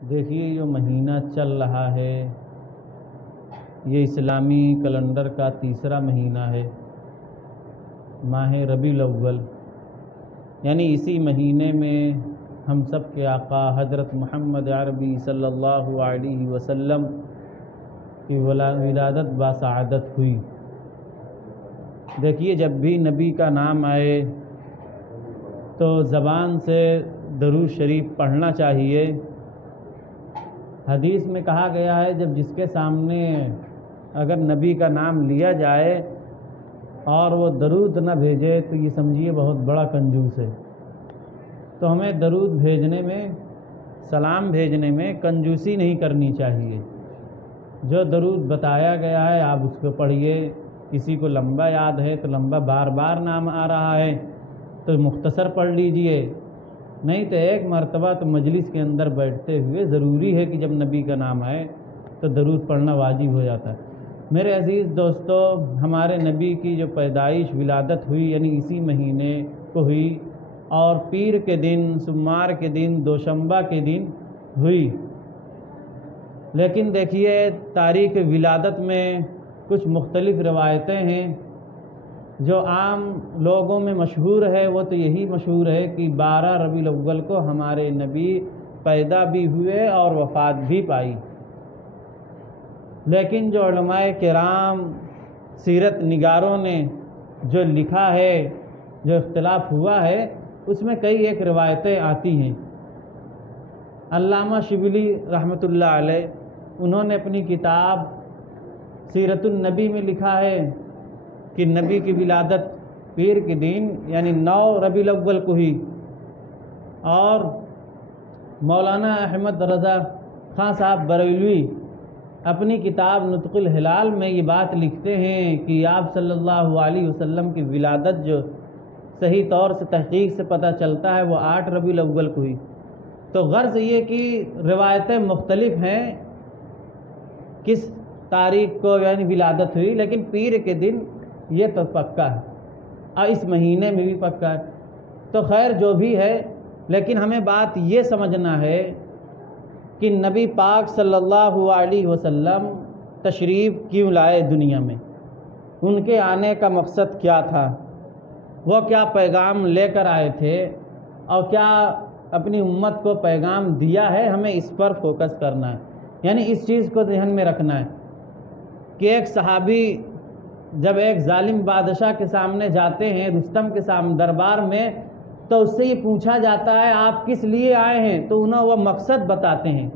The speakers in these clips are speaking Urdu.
دیکھیے جو مہینہ چل رہا ہے یہ اسلامی کیلنڈر کا تیسرا مہینہ ہے، ماہ ربیع الاول، یعنی اسی مہینے میں ہم سب کے آقا حضرت محمد عربی صلی اللہ علیہ وسلم کی ولادت باسعادت ہوئی۔ دیکھیے جب بھی نبی کا نام آئے تو زبان سے درود شریف پڑھنا چاہیے۔ حدیث میں کہا گیا ہے جب جس کے سامنے اگر نبی کا نام لیا جائے اور وہ درود نہ بھیجے تو یہ سمجھیے بہت بڑا کنجوس ہے۔ تو ہمیں درود بھیجنے میں، سلام بھیجنے میں کنجوسی نہیں کرنی چاہیے۔ جو درود بتایا گیا ہے آپ اس کو پڑھیے، کسی کو لمبا یاد ہے تو لمبا بار بار نام آ رہا ہے تو مختصر پڑھ لیجئے، نہیں تو ایک مرتبہ تو مجلس کے اندر بیٹھتے ہوئے ضروری ہے کہ جب نبی کا نام آئے تو درود پڑھنا واجب ہو جاتا ہے۔ میرے عزیز دوستو، ہمارے نبی کی جو پیدائش ولادت ہوئی یعنی اسی مہینے کو ہوئی اور پیر کے دن، سمار کے دن، دوشنبہ کے دن ہوئی۔ لیکن دیکھیے تاریخ ولادت میں کچھ مختلف روایتیں ہیں۔ جو عام لوگوں میں مشہور ہے وہ تو یہی مشہور ہے کہ 12 ربیع الاول کو ہمارے نبی پیدا بھی ہوئے اور وفات بھی پائی۔ لیکن جو علماء کرام، سیرت نگاروں نے جو لکھا ہے، جو اختلاف ہوا ہے، اس میں کئی ایک روایتیں آتی ہیں۔ علامہ شبلی رحمۃ اللہ علیہ انہوں نے اپنی کتاب سیرت النبی میں لکھا ہے کہ نبی کی ولادت پیر کے دن یعنی 9 ربیع الاول کو ہوئی، اور مولانا احمد رضا خان صاحب بریلوی اپنی کتاب نطق الہلال میں یہ بات لکھتے ہیں کہ آپ صلی اللہ علیہ وسلم کی ولادت جو صحیح طور سے تحقیق سے پتہ چلتا ہے وہ 8 ربیع الاول کو ہوئی۔ تو غرض یہ کہ روایتیں مختلف ہیں کس تاریخ کو یعنی ولادت ہوئی، لیکن پیر کے دن یہ تو پکا ہے اور اس مہینے میں بھی پکا ہے۔ تو خیر جو بھی ہے، لیکن ہمیں بات یہ سمجھنا ہے کہ نبی پاک صلی اللہ علیہ وسلم تشریف کیوں لائے دنیا میں، ان کے آنے کا مقصد کیا تھا، وہ کیا پیغام لے کر آئے تھے اور کیا اپنی امت کو پیغام دیا ہے، ہمیں اس پر فوکس کرنا ہے۔ یعنی اس چیز کو ذہن میں رکھنا ہے کہ ایک صحابی جب ایک ظالم بادشاہ کے سامنے جاتے ہیں، رستم کے سامنے دربار میں، تو اس سے یہ پوچھا جاتا ہے آپ کس لیے آئے ہیں، تو انہوں وہ مقصد بتاتے ہیں۔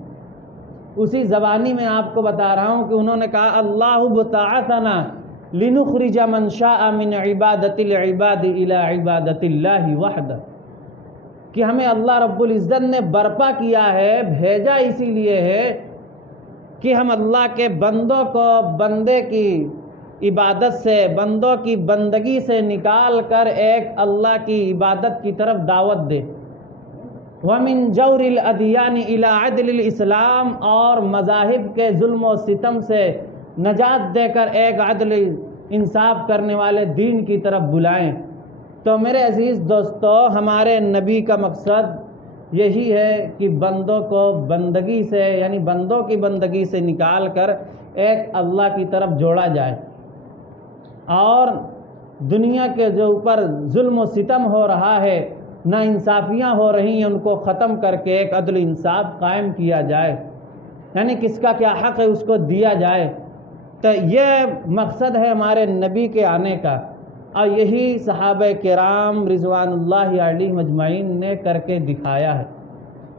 اسی زبانی میں آپ کو بتا رہا ہوں کہ انہوں نے کہا اللہ بتعثنا لنخرج من شاء من عبادت العباد الى عبادت اللہ وحدہ، کہ ہمیں اللہ رب العزت نے برپا کیا ہے، بھیجا اسی لیے ہے کہ ہم اللہ کے بندوں کو بندے کی عبادت سے، بندوں کی بندگی سے نکال کر ایک اللہ کی عبادت کی طرف دعوت دے۔ وَمِن جَوْرِ الْأَدْيَانِ إِلَىٰ عَدْلِ الْإِسْلَام، اور مذاہب کے ظلم و ستم سے نجات دے کر ایک عدل انصاف کرنے والے دین کی طرف بلائیں۔ تو میرے عزیز دوستو، ہمارے نبی کا مقصد یہی ہے کہ بندوں کو بندگی سے یعنی بندوں کی بندگی سے نکال کر ایک اللہ کی طرف جوڑا جائے، اور دنیا کے جو اوپر ظلم و ستم ہو رہا ہے، ناانصافیاں ہو رہی ہیں، ان کو ختم کر کے ایک عدل انصاف قائم کیا جائے، یعنی کس کا کیا حق ہے اس کو دیا جائے۔ تو یہ مقصد ہے ہمارے نبی کے آنے کا، اور یہی صحابہ کرام رضوان اللہ علیہم اجمعین نے کر کے دکھایا ہے۔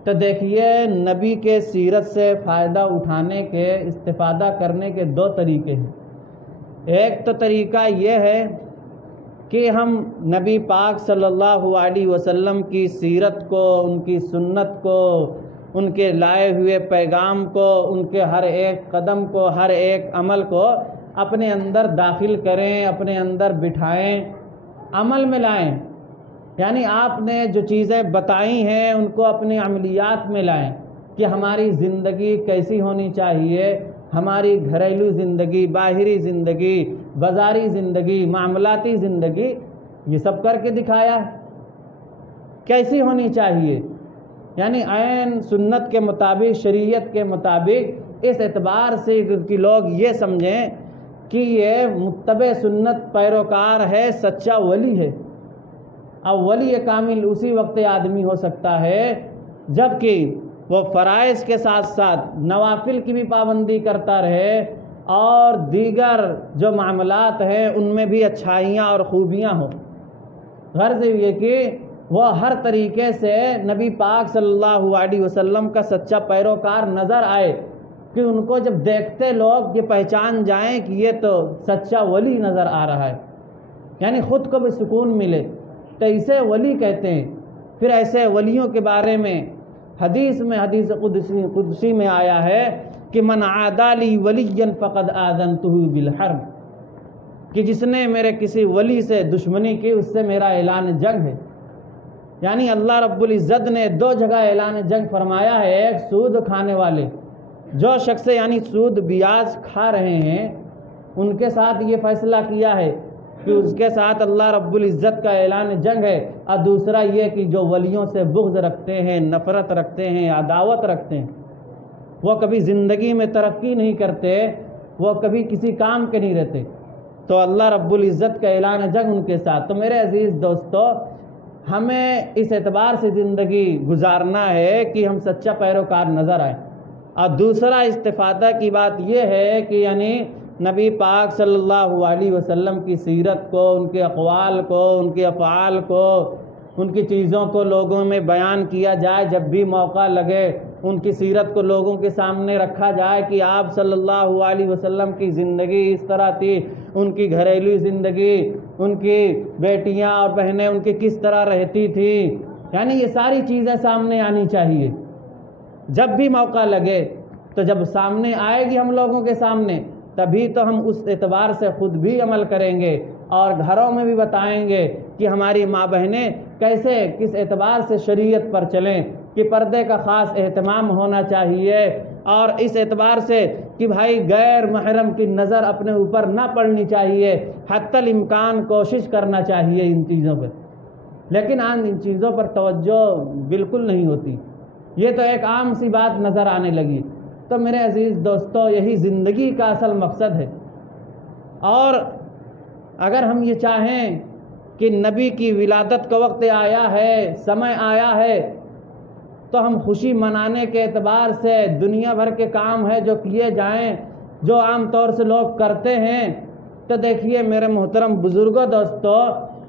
تو دیکھیے نبی کے سیرت سے فائدہ اٹھانے کے، استفادہ کرنے کے 2 طریقے ہیں۔ ایک تو طریقہ یہ ہے کہ ہم نبی پاک صلی اللہ علیہ وسلم کی سیرت کو، ان کی سنت کو، ان کے لائے ہوئے پیغام کو، ان کے ہر ایک قدم کو، ہر ایک عمل کو اپنے اندر داخل کریں، اپنے اندر بٹھائیں، عمل میں لائیں۔ یعنی آپ نے جو چیزیں بتائی ہیں ان کو اپنی عملیات میں لائیں کہ ہماری زندگی کیسی ہونی چاہیے، ہماری گھریلو زندگی، باہری زندگی، بازاری زندگی، معاملاتی زندگی، یہ سب کر کے دکھایا ہے کیسی ہونی چاہیے۔ یعنی عین سنت کے مطابق، شریعت کے مطابق، اس اعتبار سے کہ لوگ یہ سمجھیں کہ یہ متبع سنت پیروکار ہے، سچا ولی ہے۔ اب ولی کامل اسی وقت آدمی ہو سکتا ہے جب کہ وہ فرائض کے ساتھ ساتھ نوافل کی بھی پابندی کرتا رہے اور دیگر جو معاملات ہیں ان میں بھی اچھائیاں اور خوبیاں ہوں۔ غرض یہ کہ وہ ہر طریقے سے نبی پاک صلی اللہ علیہ وسلم کا سچا پیروکار نظر آئے، کہ ان کو جب دیکھتے لوگ یہ پہچان جائیں کہ یہ تو سچا ولی نظر آ رہا ہے، یعنی خود کو بھی سکون ملے، تو اسے ولی کہتے ہیں۔ پھر ایسے ولیوں کے بارے میں حدیث قدسی میں آیا ہے کہ من عادی لی ولیا فقد آذنتہ بالحرب، کہ جس نے میرے کسی ولی سے دشمنی کی اس سے میرا اعلان جنگ ہے۔ یعنی اللہ رب العزت نے دو جگہ اعلان جنگ فرمایا ہے۔ ایک سود کھانے والے، جو شخص یعنی سود بیاج کھا رہے ہیں، ان کے ساتھ یہ فیصلہ کیا ہے کہ اس کے ساتھ اللہ رب العزت کا اعلان جنگ ہے۔ اور دوسرا یہ کہ جو ولیوں سے بغض رکھتے ہیں، نفرت رکھتے ہیں، عداوت رکھتے ہیں، وہ کبھی زندگی میں ترقی نہیں کرتے، وہ کبھی کسی کام کے نہیں رہتے، تو اللہ رب العزت کا اعلان جنگ ان کے ساتھ۔ تو میرے عزیز دوستو، ہمیں اس اعتبار سے زندگی گزارنا ہے کہ ہم سچا پیروکار نظر آئیں۔ اور دوسرا استفادہ کی بات یہ ہے کہ یعنی نبی پاک صلی اللہ علیہ وسلم کی سیرت کو، ان کے اقوال کو، ان کے افعال کو، ان کی چیزوں کو لوگوں میں بیان کیا جائے۔ جب بھی موقع لگے ان کی سیرت کو لوگوں کے سامنے رکھا جائے کہ آپ صلی اللہ علیہ وسلم کی زندگی اس طرح تھی، ان کی گھریلو زندگی، ان کی بیٹیاں اور بہنیں ان کی کس طرح رہتی تھی، یعنی یہ ساری چیزیں سامنے آنی چاہیے۔ جب بھی موقع لگے تو جب سامنے آئے گی ہم لوگوں کے سامنے، تبھی تو ہم اس اعتبار سے خود بھی عمل کریں گے اور گھروں میں بھی بتائیں گے کہ ہماری ماں بہنیں کیسے، کس اعتبار سے شریعت پر چلیں، کہ پردے کا خاص اہتمام ہونا چاہیے، اور اس اعتبار سے کہ بھائی غیر محرم کی نظر اپنے اوپر نہ پڑنی چاہیے، حتی الامکان کوشش کرنا چاہیے ان چیزوں پہ۔ لیکن ان چیزوں پر توجہ بالکل نہیں ہوتی، یہ تو ایک عام سی بات نظر آنے لگی۔ تو میرے عزیز دوستو، یہی زندگی کا اصل مقصد ہے۔ اور اگر ہم یہ چاہیں کہ نبی کی ولادت کا وقت آیا ہے، سمے آیا ہے، تو ہم خوشی منانے کے اعتبار سے دنیا بھر کے کام ہے جو کیے جائیں، جو عام طور سے لوگ کرتے ہیں، تو دیکھیے میرے محترم بزرگوں دوستو،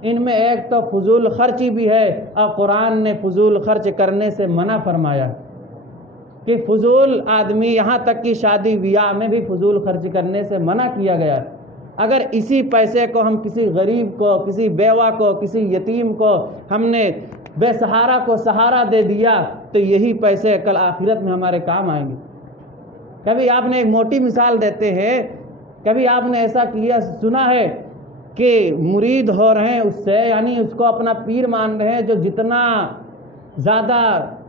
ان میں ایک تو فضول خرچی بھی ہے، اور قرآن نے فضول خرچ کرنے سے منع فرمایا کہ فضول آدمی، یہاں تک کہ شادی بیاہ میں بھی فضول خرچ کرنے سے منع کیا گیا۔ اگر اسی پیسے کو ہم کسی غریب کو، کسی بیوہ کو، کسی یتیم کو، ہم نے بے سہارا کو سہارا دے دیا، تو یہی پیسے کل آخرت میں ہمارے کام آئیں گے۔ کبھی آپ نے ایک موٹی مثال دیتے ہیں، کبھی آپ نے ایسا کیا سنا ہے کہ مرید ہو رہے ہیں اس سے، یعنی اس کو اپنا پیر مان رہے ہیں، جو جتنا زیادہ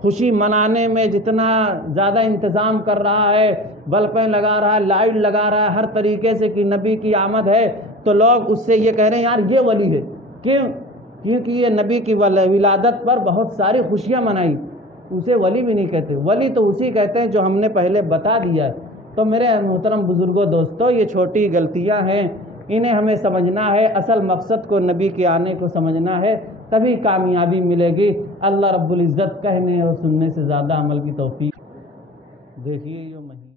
خوشی منانے میں جتنا زیادہ انتظام کر رہا ہے، بلبیں لگا رہا ہے، لائٹ لگا رہا ہے، ہر طریقے سے کہ نبی کی آمد ہے، تو لوگ اس سے یہ کہہ رہے ہیں یار یہ ولی ہے۔ کیونکہ یہ نبی کی ولادت پر بہت ساری خوشیاں منائی، اسے ولی بھی نہیں کہتے۔ ولی تو اسی کہتے ہیں جو ہم نے پہلے بتا دیا ہے۔ تو میرے محترم بزرگوں دوستو، یہ چھوٹی غلطیاں ہیں، انہیں ہمیں سمجھنا ہے، اصل مقصد کو نبی کے آنے کو سمجھنا ہے، تبھی کامیابی ملے گی۔ اللہ رب العزت کہنے اور سننے سے زیادہ عمل کی توفیق۔ دیکھیے یہ مہینہ